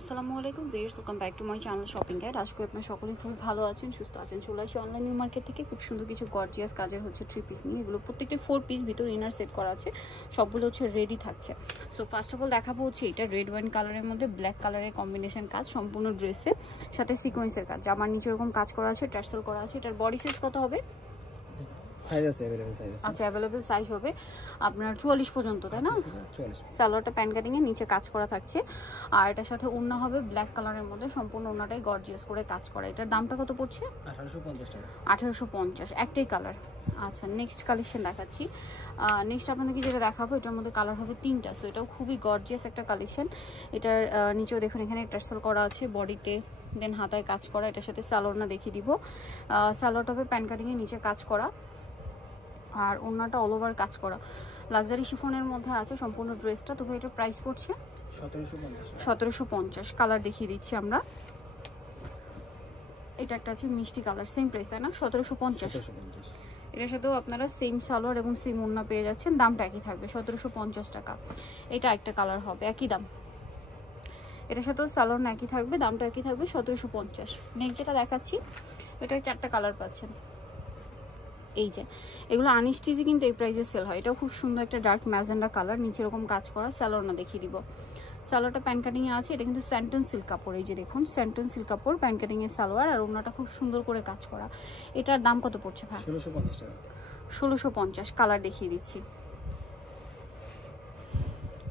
আসসালামু আলাইকুম viewers, welcome back to my channel shopping guide. আজকে আপনারা সকলেই খুব ভালো আছেন, সুস্থ আছেন। চলে আসি অনলাইন নিউ মার্কেট থেকে খুব সুন্দর কিছু গর্জিয়াস কাজের হচ্ছে 3 পিস নিয়ে। এগুলো প্রত্যেকটা 4 পিস ভিতর ইনার সেট করা আছে, সবগুলো হচ্ছে রেডি থাকছে। সো ফার্স্ট অফ অল দেখাবো হচ্ছে এটা রেড ওয়াইন কালারের মধ্যে ব্ল্যাক কালারের কম্বিনেশন কাজ, সম্পূর্ণ ড্রেসে সাথে সিকোয়েন্সের কাজ। জামার নিচে এরকম কাজ করা আছে, টার্সেল করা আছে। এটার বডি সাইজ কত হবে? সাইজ আছে, अवेलेबल সাইজ আছে। আচ্ছা, अवेलेबल সাইজ হবে আপনার 44 পর্যন্ত, তাই না? 44। সালোয়ারটা প্যান কাটিং এর নিচে কাজ করা থাকছে, আর এটার সাথে ওড়না হবে ব্ল্যাক কালারের মধ্যে, সম্পূর্ণ ওড়নাটাই গর্জিয়াস করে কাজ করা। এটার দামটা কত পড়ছে? 1850 টাকা। 1850, একটাই কালার। আচ্ছা, নেক্সট কালেকশন দেখাচ্ছি। নেক্সট আপনাদেরকে যেটা দেখাবো, এটার মধ্যে কালার হবে 3টা। সো এটাও খুবই গর্জিয়াস একটা কালেকশন। এটার নিচেও দেখুন এখানে টার্সেল করা আছে, বডিতে দেন হাতায় কাজ করা। এটার সাথে সালোয়ারটা দেখিয়ে দিব। সালোয়ারটা হবে প্যান কাটিং এর নিচে কাজ করা, আর ওড়নাটা অল ওভার কাজ করা। লাক্সারি শিফনের মধ্যে আছে সম্পূর্ণ ড্রেসটা। তো ভাই এটার প্রাইস পড়ছে 1750। কালার দেখিয়ে দিচ্ছি আমরা। এটা একটা আছে মিষ্টি কালার, সেম প্রাইস তাই না? 1750। এটার সাথেও আপনারা সেম সালোয়ার এবং সেম ওড়না পেয়ে যাচ্ছেন, দামটা একই থাকবে 1750 টাকা। এটা একটা কালার হবে, একই দাম। এটার সাথেও সালোয়ার একই থাকবে, দামটা একই থাকবে 1750। নেক্সট যেটা দেখাচ্ছি, এটার 4টা কালার পাচ্ছেন। এই যে এগুলো আনস্টিচি কিন্তু এই প্রাইসে সেল হয়। এটাও খুব সুন্দর একটা ডার্ক ম্যাজেন্ডা কালার, নিচে এরকম কাজ করা। সালোয়ারটা দেখিয়ে দিব। সালোয়ারটা প্যান কাটিং এ আছে, এটা কিন্তু স্যান্টন সিল্ক কাপড়। এই যে দেখুন স্যান্টন সিল্ক কাপড়, প্যান কাটিং এর সালোয়ার, আর ওড়নাটা খুব সুন্দর করে কাজ করা। এটার দাম কত পড়ছে ভাই? 1650 টাকা। 1650। কালার দেখিয়ে দিচ্ছি।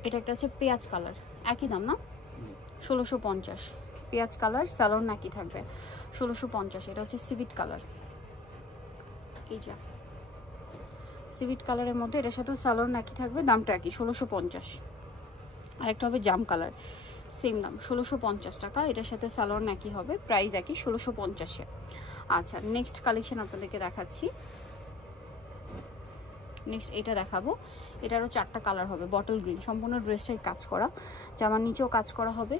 এটা একটা আছে পেঁয়াজ কালার, একই দাম না? 1650। পেঁয়াজ কালার, সালোয়ার নাকি থাকবে 1650। এটা হচ্ছে সিভিট কালার। এই যে সিভিট কালারের মধ্যে এটার সাথেও সালোয়ার নাকি থাকবে, দামটা একই 1650। আরেকটা হবে জাম কালার, সেম দাম 1650 টাকা। এটার সাথে সালোয়ার নাকি হবে, প্রাইস একই 1650-এ। আচ্ছা, নেক্সট কালেকশন আপনাদেরকে দেখাচ্ছি। নেক্সট এটা দেখাবো। এটারও 4টা কালার হবে, বটল গ্রিন, সম্পূর্ণ ড্রেসটাই কাজ করা। জামার নিচেও কাজ করা হবে,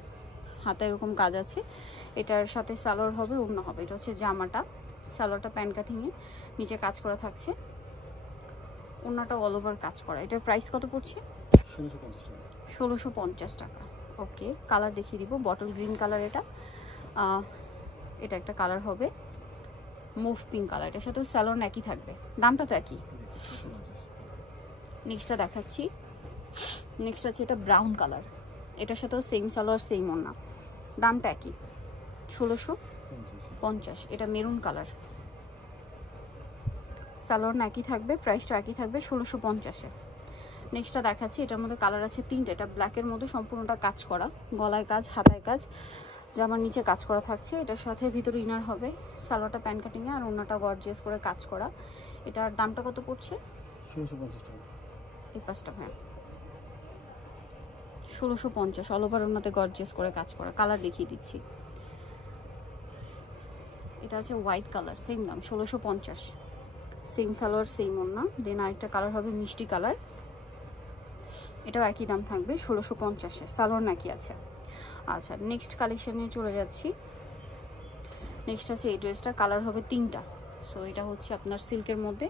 হাতে এরকম কাজ আছে। এটার সাথে সালোয়ার হবে, ওড়না হবে। এটা হচ্ছে জামাটা, সালোয়ারটা প্যান কাটিংয়ে নিচে কাজ করা থাকছে, ওড়নাটা অল ওভার কাজ করা। এটার প্রাইস কত পড়ছে? 1650 টাকা। 1650 টাকা। ওকে, কালার দেখিয়ে দিব। বটল গ্রিন কালার এটা। এটা একটা কালার হবে মুভ পিঙ্ক কালার। এটার সাথেও সালোয়ার একই থাকবে, দামটা তো একই। নেক্সটটা দেখাচ্ছি। নেক্সট আছে এটা ব্রাউন কালার, এটার সাথেও সেম সালোয়ার সেম ওড়না, দামটা একই 1650। এটা মেরুন কালার, সালোয়ার একই থাকবে, প্রাইসটা একই থাকবে 1650-এ। নেক্সটটা দেখাচ্ছি। এটার মধ্যে কালার আছে 3টা। এটা ব্ল্যাকের মধ্যে সম্পূর্ণটা কাজ করা, গলায় কাজ, হাতায় কাজ, জামার নিচে কাজ করা থাকছে। এটার সাথে ভিতরে ইনার হবে, সালোয়ারটা প্যান কাটিংয়ে, আর ওড়নাটা গর্জিয়াস করে কাজ করা। এটার দামটা কত পড়ছে? 1650 টাকা। এই পাঁচটা ভাই 1650। অল ওভার ওড়নাতে গর্জিয়াস করে কাজ করা। কালার দেখিয়ে দিচ্ছি। এটা আছে হোয়াইট কালার, সেম দাম 1650। সেম সালোয়ার সেম ওড়না। দেন আরেকটা কালার হবে মিষ্টি কালার, এটাও একই দাম থাকবে 1650-এ, সালোয়ার নাকি আছে। আচ্ছা, নেক্সট কালেকশনে চলে যাচ্ছি। নেক্সট আছে এই ড্রেসটা, কালার হবে 3টা। সো এটা হচ্ছে আপনার সিল্কের মধ্যে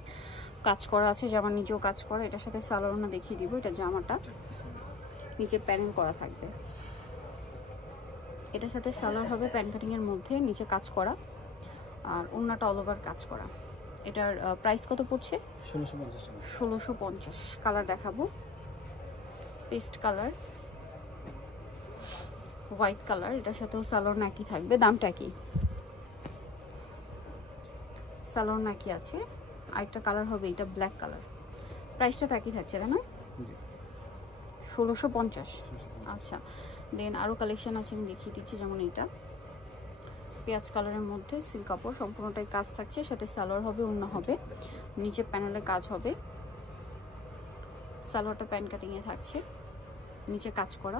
কাজ করা আছে, জামার নিচেও কাজ করা। এটার সাথে সালোয়ার দেখিয়ে দিব। এটা জামাটা, নিচে প্যানেল করা থাকবে। এটার সাথে সালোয়ার হবে প্যান কাটিংয়ের মধ্যে, নিচে কাজ করা, আর ওড়নাটা অল ওভার কাজ করা। এটার প্রাইস কত পড়ছে? 1650 টাকা। 1650। কালার দেখাবো। পেস্ট কালার, হোয়াইট কালার, এটার সাথেও সালোয়ার নাকি থাকবে, দামটা একই, সালোয়ার নাকি আছে। আরেকটা কালার হবে এটা ব্ল্যাক কালার, প্রাইসটা তো একই থাকছে তাই না? 1650। আচ্ছা, দেন আরও কালেকশন আছে, আমি দেখিয়ে দিচ্ছি। যেমন এইটা পেঁয়াজ কালারের মধ্যে সিল্ক কাপড়, সম্পূর্ণটাই কাজ থাকছে, সাথে সালোয়ার হবে, ওড়না হবে, নিচে প্যানেলে কাজ হবে। সালোয়ারটা প্যান কাটিংয়ে থাকছে, নিচে কাজ করা,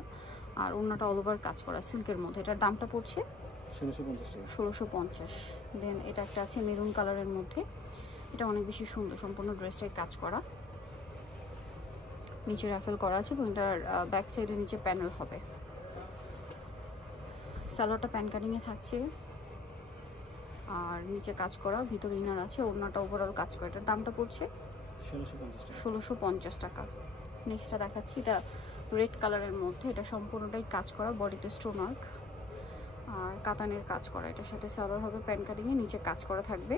আর ওড়নাটা অল ওভার কাজ করা সিল্কের মধ্যে। এটার দামটা পড়ছে 1650 টাকা। 1650। দেন এটা একটা আছে মেরুন কালারের মধ্যে, এটা অনেক বেশি সুন্দর, সম্পূর্ণ ড্রেসটাই কাজ করা, নিচে র্যাফেল করা আছে, এবং এটার ব্যাক সাইডে নিচে প্যানেল হবে। সালোয়ারটা প্যান কাটিংয়ে থাকছে, আর নিচে কাজ করা, ভিতরে ইনার আছে, ওড়নাটা ওভারঅল কাজ করা। এটার দামটা পড়ছে 1650 টাকা। নেক্সটটা দেখাচ্ছি। এটা রেড কালারের মধ্যে, এটা সম্পূর্ণটাই কাজ করা, বডিতে স্টোন ওয়ার্ক, আর কাতানের কাজ করা, এটার সাথে সালোয়ার হবে প্যান্ট কাটিংয়ে, নিচে কাজ করা থাকবে।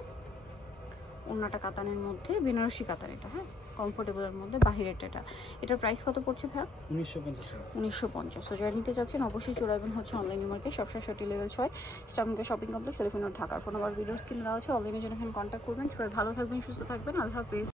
ওড়নাটা কাতানের মধ্যে, বেনারসি কাতান এটা, হ্যাঁ কমফোর্টেবলের মধ্যে, বাহিরেরটা এটা। এটার প্রাইস কত পড়ছে ভাইয়া? 1950 টাকা। 1950। সো যারা নিতে চাচ্ছেন অবশ্যই চলে আসবেন হচ্ছে অনলাইন মার্কেট, সবসময় 60 লেভেল 6 স্টামকে শপিং কমপ্লেক্স, টেলিফোন ঢাকার ফোন নাম্বার ভিডিওস কিনে দেওয়া আছে। অনলাইনে জন্য এখানে কন্ট্যাক্ট করবেন। সবাই ভালো থাকবেন, সুস্থ থাকবেন, আল্লাহ হাফেজ।